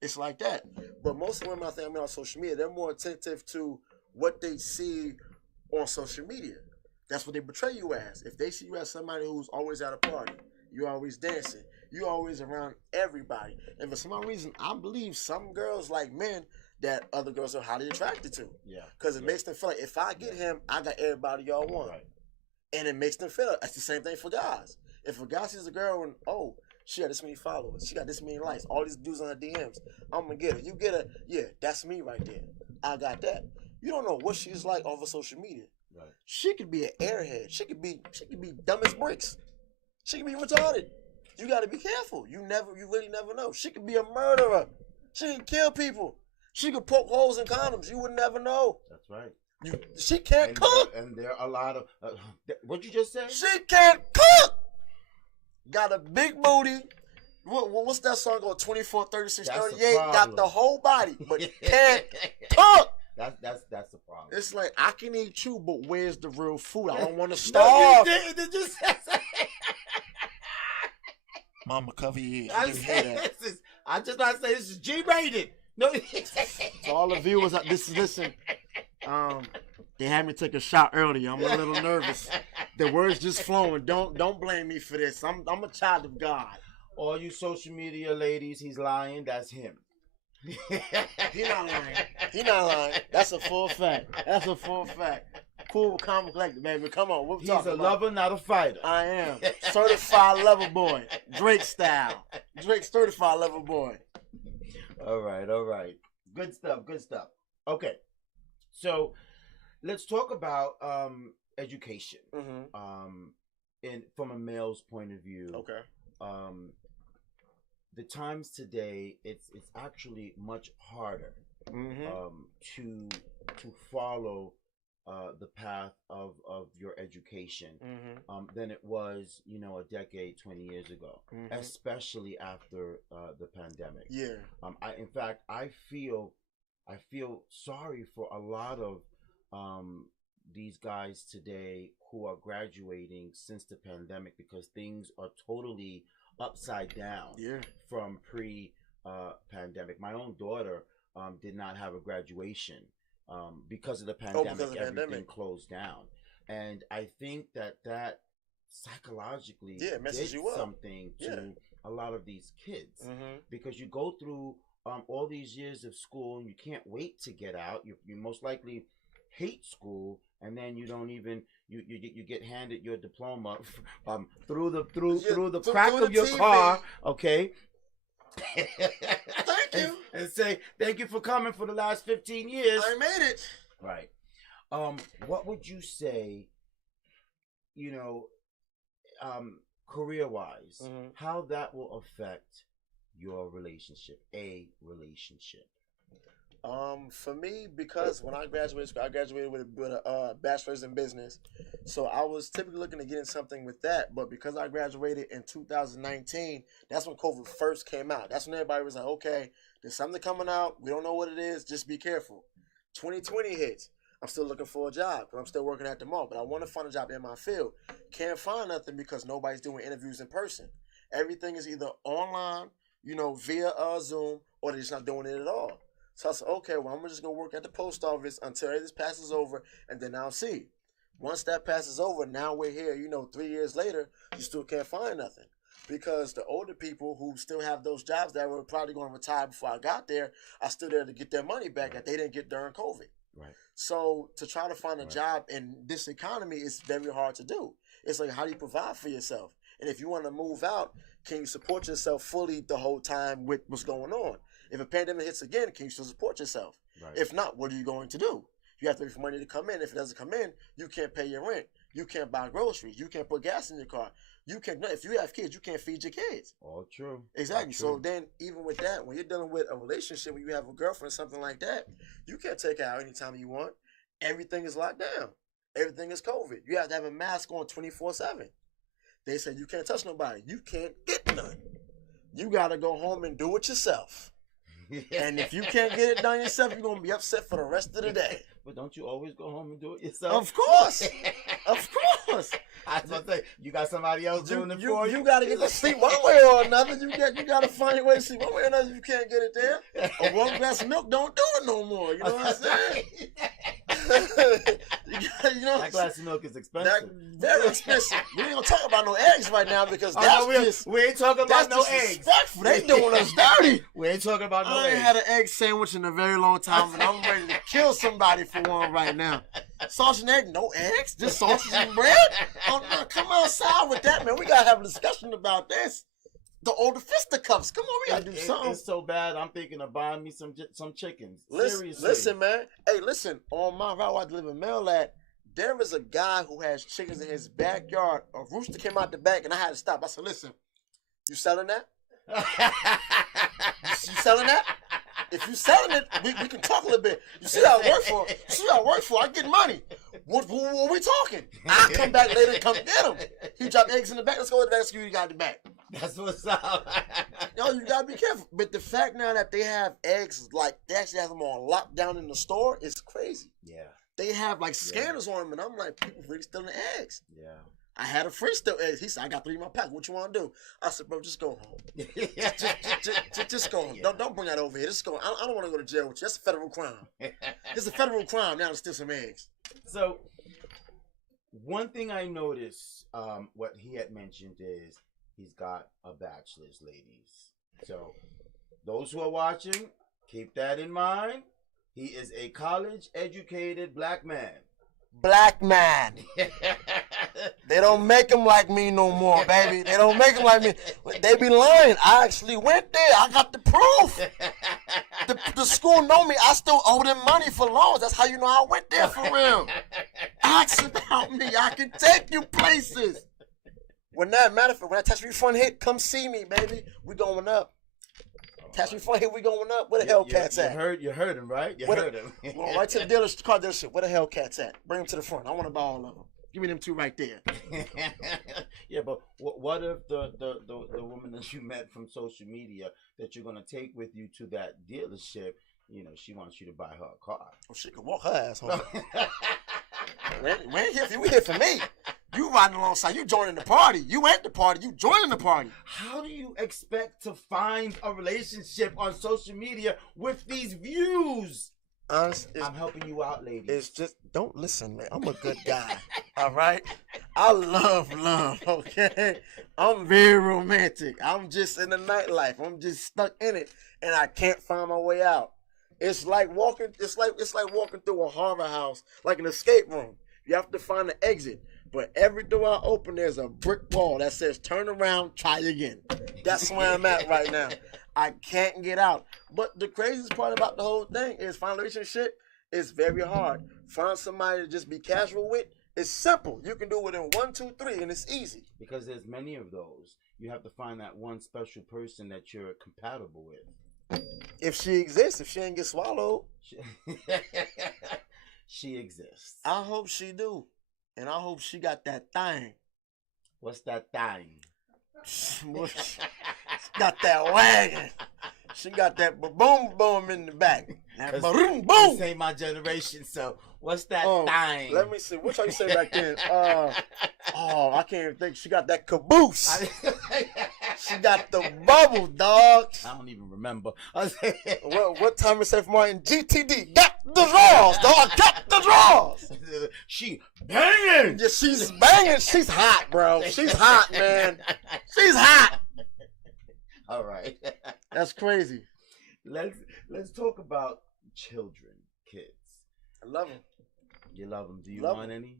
It's like that. But most of the women I think I meet on social media, they're more attentive to what they see on social media. That's what they portray you as. If they see you as somebody who's always at a party, you're always dancing, you're always around everybody. And for some reason, I believe some girls like men that other girls are highly attracted to. Yeah. Because it makes them feel like, if I get him, I got everybody y'all want. Right. And it makes them feel like, that's the same thing for guys. If a guy sees a girl and, oh, she got this many followers, she got this many likes, all these dudes on her DMs, I'm going to get her. You get her, yeah, that's me right there. I got that. You don't know what she's like off of social media. Right. She could be an airhead. She could be dumb as bricks. She could be retarded. You got to be careful. You really never know. She could be a murderer. She can kill people. She could poke holes in condoms. You would never know. That's right. She can't cook. And there are a lot of what you just said. She can't cook. Got a big booty. What's that song called? 24, 36, 38. Got the whole body, but can't cook. That's the problem. It's like, I can eat you, but where's the real food? I don't want to starve. No, you didn't. Mama, cover your ears. I just not say this is G-rated. No. So all the viewers, listen. They had me take a shot earlier. I'm a little nervous. The words just flowing. Don't blame me for this. I'm a child of God. All you social media ladies, he's lying. That's him. He not lying. That's a full fact. Cool, calm, collected, baby. Come on, what we talking about? He's a lover, not a fighter. I am. Certified lover boy. Drake style. Drake's certified lover boy. All right. Good stuff. Okay. So let's talk about education. Mm-hmm. From a male's point of view. Okay. the times today, it's actually much harder Mm-hmm. to follow the path of your education Mm-hmm. than it was, a decade, 20 years ago, Mm-hmm. especially after the pandemic. Yeah. In fact, I feel sorry for a lot of these guys today who are graduating since the pandemic, because things are totally upside down Yeah. from pre pandemic. My own daughter did not have a graduation because of the Oh, pandemic. because of the Everything pandemic. closed down, and I think that psychologically Yeah, it messes did you up. something to Yeah. a lot of these kids, Mm-hmm. because you go through all these years of school and you can't wait to get out. You most likely hate school, and then you don't even you get handed your diploma through the Yeah, through the through crack the of your TV. car, okay. Thank you. And say thank you for coming for the last 15 years. I made it. Right. What would you say, you know, career wise, Mhm. how that will affect your relationship, a relationship? For me, because when I graduated school, I graduated with a bachelor's in business, so I was typically looking to get in something with that. But because I graduated in 2019, that's when COVID first came out. That's when everybody was like, "Okay, there's something coming out. We don't know what it is. Just be careful." 2020 hits. I'm still looking for a job because I'm still working at the mall, but I want to find a job in my field. Can't find nothing because nobody's doing interviews in person. Everything is either online, via Zoom, or they're just not doing it at all. So I said, okay, well, I'm just going to work at the post office until this passes over, and then I'll see. Once that passes over, now we're here, 3 years later, you still can't find nothing. Because the older people who still have those jobs that were probably going to retire before I got there are still there to get their money back that they didn't get during COVID. Right. So to try to find a Right. job in this economy is very hard to do. It's like, how do you provide for yourself? And if you want to move out, can you support yourself fully the whole time with what's going on? If a pandemic hits again, can you still support yourself? Right. If not, what are you going to do? You have to wait for money to come in. If it doesn't come in, you can't pay your rent. You can't buy groceries. You can't put gas in your car. You can't. If you have kids, you can't feed your kids. All true. Exactly. All So true. then, even with that, when you're dealing with a relationship, when you have a girlfriend or something like that, you can't take her out anytime you want. Everything is locked down. Everything is COVID. You have to have a mask on 24/7. They say you can't touch nobody. You can't get none. You got to go home and do it yourself. And if you can't get it done yourself, you're going to be upset for the rest of the day. But don't you always go home and do it yourself? Of course. Of course. I was about to say, you got somebody else doing it for you. You got to get to sleep one way or another. You got to find your way to sleep one way or another. You can't get it there. A 1 glass of milk don't do it no more. You know what I'm saying? That glass of milk is expensive. Very expensive. We ain't gonna talk about no eggs right now because that's we ain't talking about no eggs. disrespectful. They doing us dirty. We ain't talking about no I ain't eggs. had an egg sandwich in a very long time, and I'm ready to kill somebody for one right now. Sausage and egg, no eggs, just sausage and bread. Oh no, come outside with that, man. We gotta have a discussion about this. The older fisticuffs. Come on, we gotta do something. It's so bad. I'm thinking of buying me some chickens. Seriously. Listen, man. Hey, listen. On my route, I live in Maryland. There is a guy who has chickens in his backyard. A rooster came out the back, and I had to stop. I said, "Listen, you selling that? You selling that? If you selling it, we can talk a little bit. You see how I work for? You see how I work for? I get money. What we talking? I come back later and come get him. He dropped eggs in the back. Let's go to the back. Security guy in the back. That's what's up. Yo, you gotta be careful. But the fact now that they have eggs, like they actually have them on lockdown in the store, is crazy. Yeah. They have like scanners on them, and I'm like, people really stealing eggs. Yeah. I had a friend steal eggs. He said, I got 3 in my pack. What you want to do? I said, bro, just go home. Just go home. Yeah. Don't bring that over here. Just go. I don't want to go to jail with you. That's a federal crime. It's a federal crime now to steal some eggs. So, one thing I noticed, what he had mentioned is he's got a bachelor's, ladies. So, those who are watching, keep that in mind. He is a college-educated black man. Black man. They don't make them like me no more, baby. They don't make them like me. They be lying. I actually went there. I got the proof. The school know me. I still owe them money for loans. That's how you know I went there for real. Ask about me. I can take you places. When that tax refund hit, come see me, baby. We going up. Catch me for here. We going up. Where the Hellcats at? You heard him, right? You heard him. Well, right to the car dealership. Where the Hellcats at? Bring them to the front. I want to buy all of them. Give me them two right there. Yeah, but what if the woman that you met from social media that you're gonna take with you to that dealership, you know, she wants you to buy her a car? Oh, she can walk her ass home. we ain't here for you. We here for me. You riding alongside. You joining the party. You ain't the party. You joining the party. How do you expect to find a relationship on social media with these views? I'm helping you out, ladies. It's just, don't listen, man. I'm a good guy. All right? I love, okay? I'm very romantic. I'm just in the nightlife. I'm just stuck in it, and I can't find my way out. It's like walking through a horror house, like an escape room. You have to find the exit. But every door I open, there's a brick wall that says, turn around, try again. That's where I'm at right now. I can't get out. But the craziest part about the whole thing is finding a relationship is very hard. Find somebody to just be casual with. It's simple. You can do it in 1, 2, 3, and it's easy. Because there's many of those. You have to find that one special person that you're compatible with. If she exists, if she ain't get swallowed. She exists. I hope she do. And I hope she got that thing. What's that thing? She got that wagon. She got that boom boom in the back. That boom boom. This ain't my generation, so what's that thing? Let me see. What y'all say back then? I can't even think. She got that caboose. She got the bubble, dog. I don't even remember. What Thomas F. Martin? GTD got the draws, dog. Got the draws. She banging. Yeah, she's banging. She's hot, bro. She's hot, man. She's hot. All right. That's crazy. Let's talk about children, kids. I love them. You love them. Do you want any?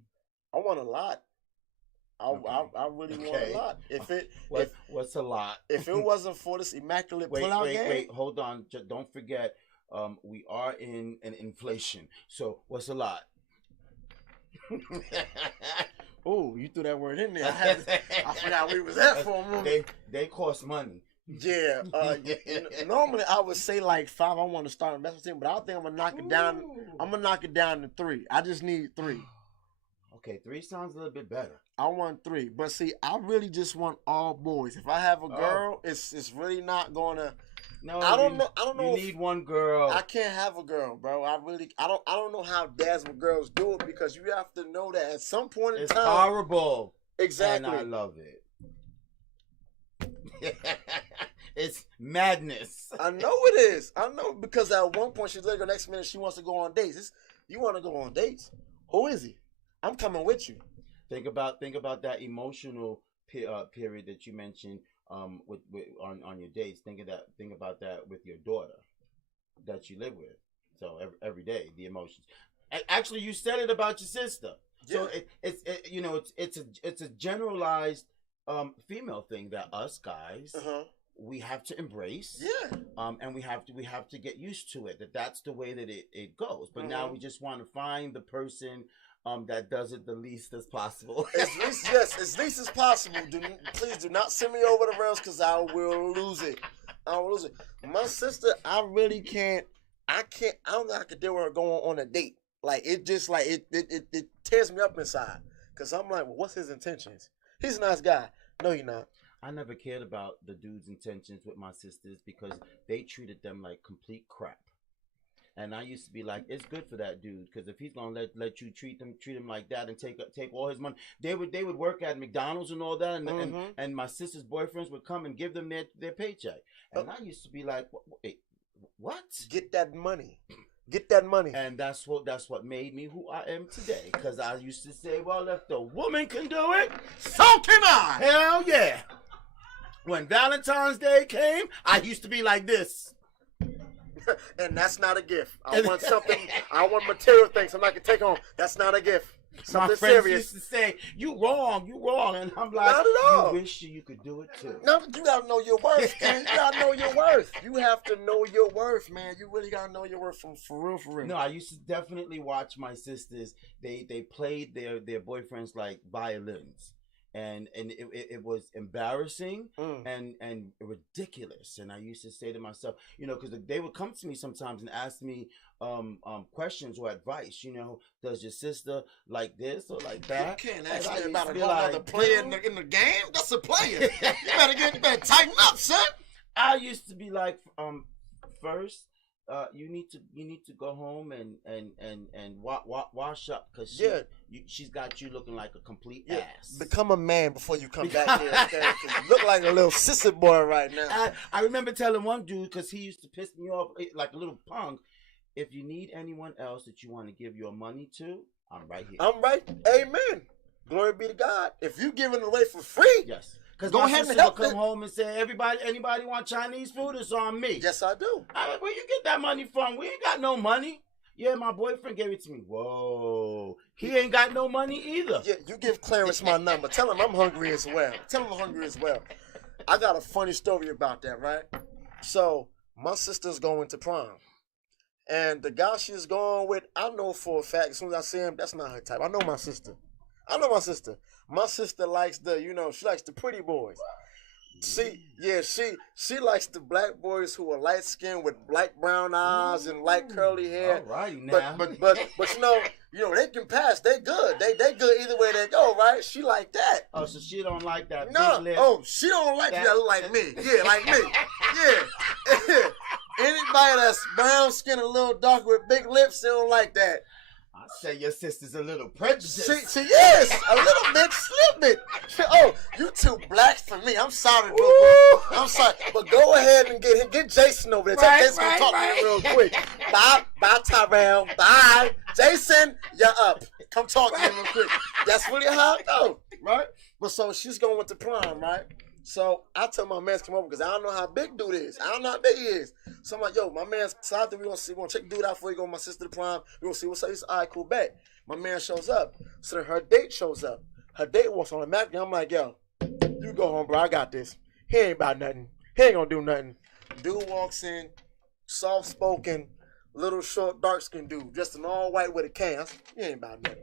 I want a lot. I really want a lot. What's a lot? If it wasn't for this immaculate pullout game. Wait, hold on. Don't forget, we are in an inflation. So what's a lot? Oh, you threw that word in there. I forgot we was at for a moment. They cost money. Yeah. Normally I would say like 5. I want to start investment team, but I think I'm gonna knock it down. I'm gonna knock it down to 3. I just need 3. Okay, 3 sounds a little bit better. I want 3, but see, I really just want all boys. If I have a girl, it's really not gonna. No, I don't know. You need one girl. I can't have a girl, bro. I don't know how dads with girls do it, because you have to know that at some point in time. It's horrible. Exactly. And I love it. It's madness. I know it is. I know, because at one point she's like, the next minute she wants to go on dates. You want to go on dates? Who is he? I'm coming with you. Think about that emotional period that you mentioned on your dates. Think about that with your daughter that you live with. So every day the emotions. Actually, you said it about your sister. Yeah. So it's a generalized female thing that us guys we have to embrace. Yeah. And we have to get used to it. That's the way that it goes. But now we just want to find the person that does it the least as possible. As least as possible. Please do not send me over the rails, because I will lose it. My sister, I really can't. I don't think I could deal with her going on a date. Like, it just like it tears me up inside, because I'm like, well, what's his intentions? He's a nice guy. No, you're not. I never cared about the dude's intentions with my sisters, because they treated them like complete crap. And I used to be like, it's good for that dude, because if he's gonna let you treat him like that and take all his money, they would work at McDonald's and all that, and my sister's boyfriends would come and give them their paycheck, and I used to be like, wait, what? Get that money. Get that money. And that's what made me who I am today, because I used to say, well, if the woman can do it, so can I. Hell yeah. When Valentine's Day came, I used to be like this. And that's not a gift. I want something. I want material things. I'm not gonna take home. That's not a gift. Something my friends serious. used to say, "You wrong, and I'm like, not at all. You wish you could do it too. No, you gotta know your worth, man. You gotta know your worth. You have to know your worth, man. You really gotta know your worth for real. No, I used to definitely watch my sisters. They played their boyfriends like violins. and it was embarrassing Mm. and ridiculous. And I used to say to myself, because they would come to me sometimes and ask me questions or advice. Does your sister like this or like You that? can't And ask I me used about to a be whole other like, player "Dude." in the game. That's a player. You better tighten up, son. I used to be like, first, you need to go home and wash up, because Yeah. she's got you looking like a complete Yeah. ass. Become a man before you come back here, okay? 'Cause you look like a little sissy boy right now. I remember telling one dude, because he used to piss me off like a little punk. If you need anyone else that you want to give your money to, I'm right here. I'm right. Amen. Glory be to God. If you giving it away for free, Yes. Because Go my ahead and sister help will come them. home and say, anybody want Chinese food? It's on me. yes, I do. I'm like, where you get that money from? We ain't got no money. Yeah, my boyfriend gave it to me. Whoa. He ain't got no money either. Yeah, you give Clarence my number. Tell him I'm hungry as well. Tell him I'm hungry as well. I got a funny story about that, right? So, my sister's going to prom. And the guy she's going with, I know for a fact, as soon as I see him, that's not her type. I know my sister. My sister likes she likes the pretty boys. She likes the black boys who are light skinned with light brown eyes and light curly hair. Alrighty now. But they can pass. They good. They good either way they go, right? She like that. Oh, so she don't like that No. big lip. Oh, she don't like that look like me. Yeah, like me. Yeah. Anybody that's brown skin, a little dark with big lips, they don't like that. I say your sister's a little prejudiced. She is a little bit, slip it. Oh, you too black for me. I'm sorry, bro. I'm sorry, but go ahead and get Jason over there. Tell Jason to talk to me real quick. Bye, Tyrell. Bye, Jason. You're up. Come talk to me real quick. That's really how it go, right? But so she's going with the prom, right? So I tell my man to come over because I don't know how big dude is. I don't know how big he is. So I'm like, yo, my man's excited. We're gonna check the dude out before he go with my sister to prom. We're gonna see what's up. He's all right, cool, bet. My man shows up. So then her date shows up. Her date walks on the map. I'm like, yo, you go home, bro. I got this. He ain't about nothing. He ain't gonna do nothing. Dude walks in, soft spoken, little short, dark skinned dude, dressed in all white with a can. I said, you ain't about nothing.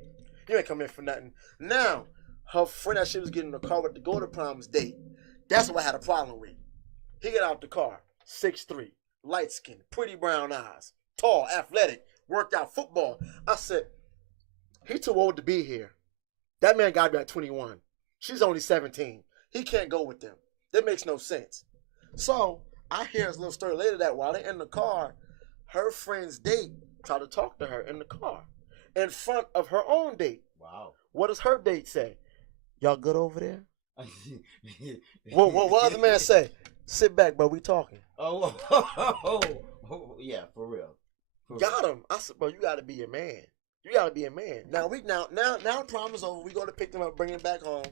You ain't come in for nothing. Now, her friend that she was getting in the car with to go to prom's date. That's what I had a problem with. He got out the car, 6'3", light skin, pretty brown eyes, tall, athletic, worked out football. I said, he too old to be here. That man got to be like 21. She's only 17. He can't go with them. That makes no sense. So I hear his little story later that while they're in the car, her friend's date tried to talk to her in the car in front of her own date. Wow. What does her date say? Y'all good over there? What other man say? Sit back, bro. We talking. Oh, yeah, for real. Got him. I said, bro, you got to be a man. You got to be a man. Now the prom is over. We go to pick them up, bring him back home.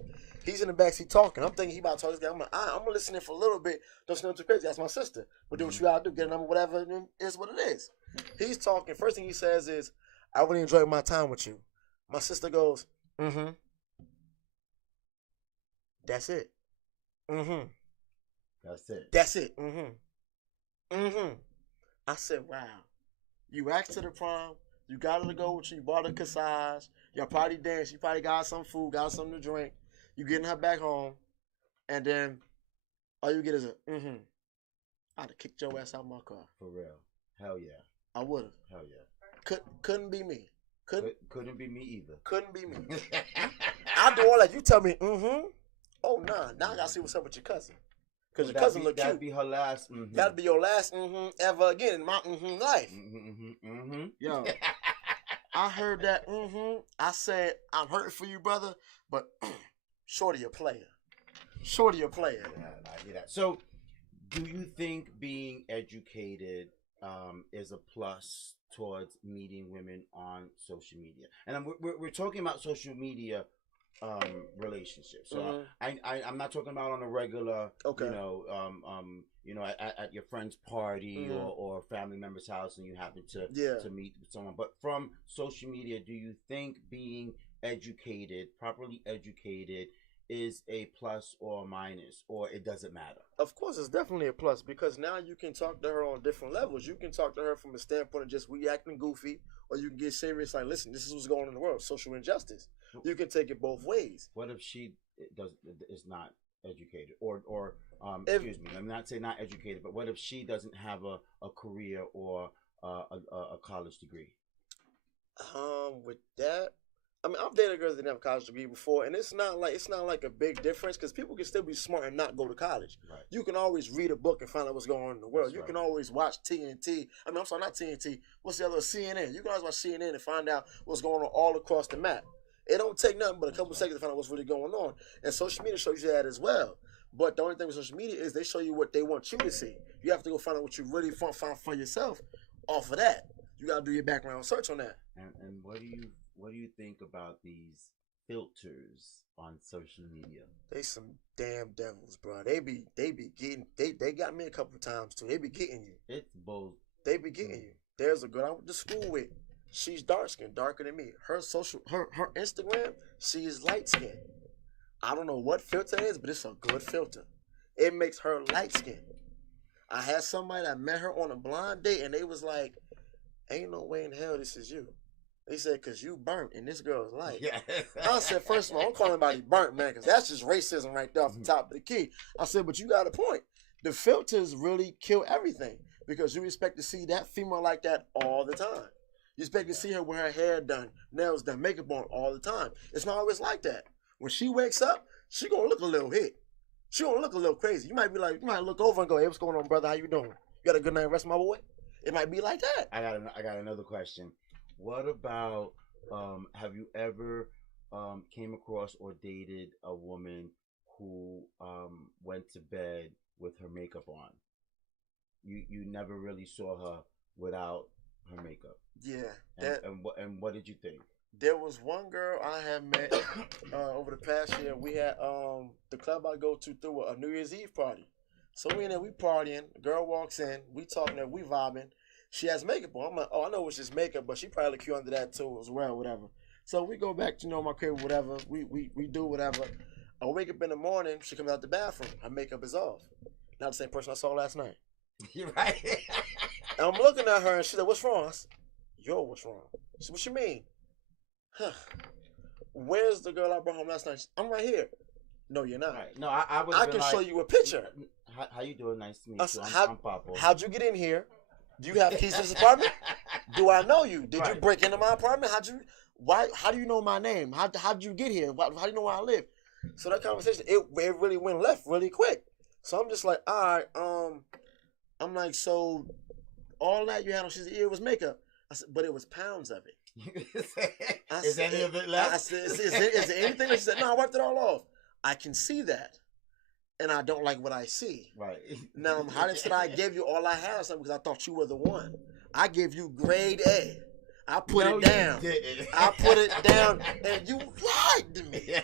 He's in the backseat talking. I'm thinking he about to talk to this guy. I'm gonna listen in for a little bit. Don't say nothing too crazy. That's my sister. But do what you gotta do. Get a number, whatever. And it is what it is. He's talking. First thing he says is, "I really enjoyed my time with you." My sister goes, "Mm-hmm." That's it. Mm-hmm. That's it. Mm-hmm. Mm-hmm. I said, wow. You asked to the prom. You got her to go with you. You bought her corsage. Y'all probably danced. You probably got some food, got something to drink. You getting her back home. And then all you get is a, mm-hmm. I'd have kicked your ass out of my car. For real. Hell yeah. I would have. Hell yeah. Couldn't be me. Couldn't be me either. Couldn't be me. I do all that. You tell me, mm-hmm. Oh, nah. Now I got to see what's up with your cousin. Because your cousin look cute. That'd be her last mm-hmm. That'd be your last mm-hmm ever again in my mm-hmm life. Mm-hmm, mm-hmm. Yo, I heard that mm-hmm. I said, I'm hurting for you, brother, but shorty a player. Shorty a player. Yeah, I hear that. So, do you think being educated is a plus towards meeting women on social media? And we're talking about social media relationships. So I'm not talking about on a regular, okay. At your friend's party or family member's house and you happen to meet with someone. But from social media, do you think being educated, properly educated, is a plus or a minus, or it doesn't matter? Of course, it's definitely a plus because now you can talk to her on different levels. You can talk to her from a standpoint of just we acting goofy, or you can get serious like, listen, this is what's going on in the world, social injustice. You can take it both ways. What if she is not educated, or If excuse me, I'm not saying not educated, but what if she doesn't have a career or a college degree? with that, I mean, I've dated girls that didn't have a college degree before, and it's not like a big difference because people can still be smart and not go to college. Right. You can always read a book and find out what's going on in the world. That's You right. can always watch TNT. I mean, I'm sorry, not TNT. What's the other? CNN. You can always watch CNN and find out what's going on all across the map. It don't take nothing but a couple seconds to find out what's really going on, and social media shows you that as well. But the only thing with social media is they show you what they want you to see. You have to go find out what you really find for yourself off of that. You got to do your background search on that. And what do you think about these filters on social media? They some damn devils, bro. They be getting they got me a couple times too. They be getting you. It's both. They be getting you. There's a girl I went to school with. She's dark skinned, darker than me. Her Instagram, she is light skinned. I don't know what filter it is, but it's a good filter. It makes her light skinned. I had somebody that met her on a blind date, and they was like, "Ain't no way in hell this is you." They said, "Cause you burnt and this girl's light." Yeah. I said, first of all, I'm calling anybody burnt, man, because that's just racism right there off the top of the key. I said, but you got a point. The filters really kill everything because you expect to see that female like that all the time. You expect to see her with her hair done, nails done, makeup on all the time. It's not always like that. When she wakes up, she gonna look a little hit. She gonna look a little crazy. You might look over and go, "Hey, what's going on, brother? How you doing? You got a good night rest, my boy?" It might be like that. I got another question. What about have you ever came across or dated a woman who went to bed with her makeup on? You never really saw her without her makeup. Yeah. And what did you think? There was one girl I had met over the past year. We had the club I go to through a New Year's Eve party. So we in there, we partying. The girl walks in, we talking there, we vibing. She has makeup on. I'm like, oh, I know it's just makeup, but she probably cute under that too as well, whatever. So we go back to my crib, whatever. We do whatever. I wake up in the morning, she comes out the bathroom. Her makeup is off. Not the same person I saw last night. You're right. And I'm looking at her and she's like, "What's wrong?" I said, "Yo, what's wrong?" She said, "What you mean?" Huh. "Where's the girl I brought home last night?" "I'm right here." "No, you're not." Right. No, I would. I can show you a picture. How you doing? Nice to meet you. I'm Papa. How'd you get in here? Do you have keys to this apartment? Do I know you? Did you break into my apartment? How do you know my name? How'd you get here? How do you know where I live? So that conversation, it really went left really quick. So I'm just like, all right, I'm like, so all that you had on, she said, "Yeah, it was makeup." I said, "But it was pounds of it." Is any of it left? I said, is there anything? She said, "No, I wiped it all off." I can see that. And I don't like what I see. Right. Now, how did I give you all I had something because I thought you were the one? I gave you grade A. I put it down. I put it down, and you lied to me.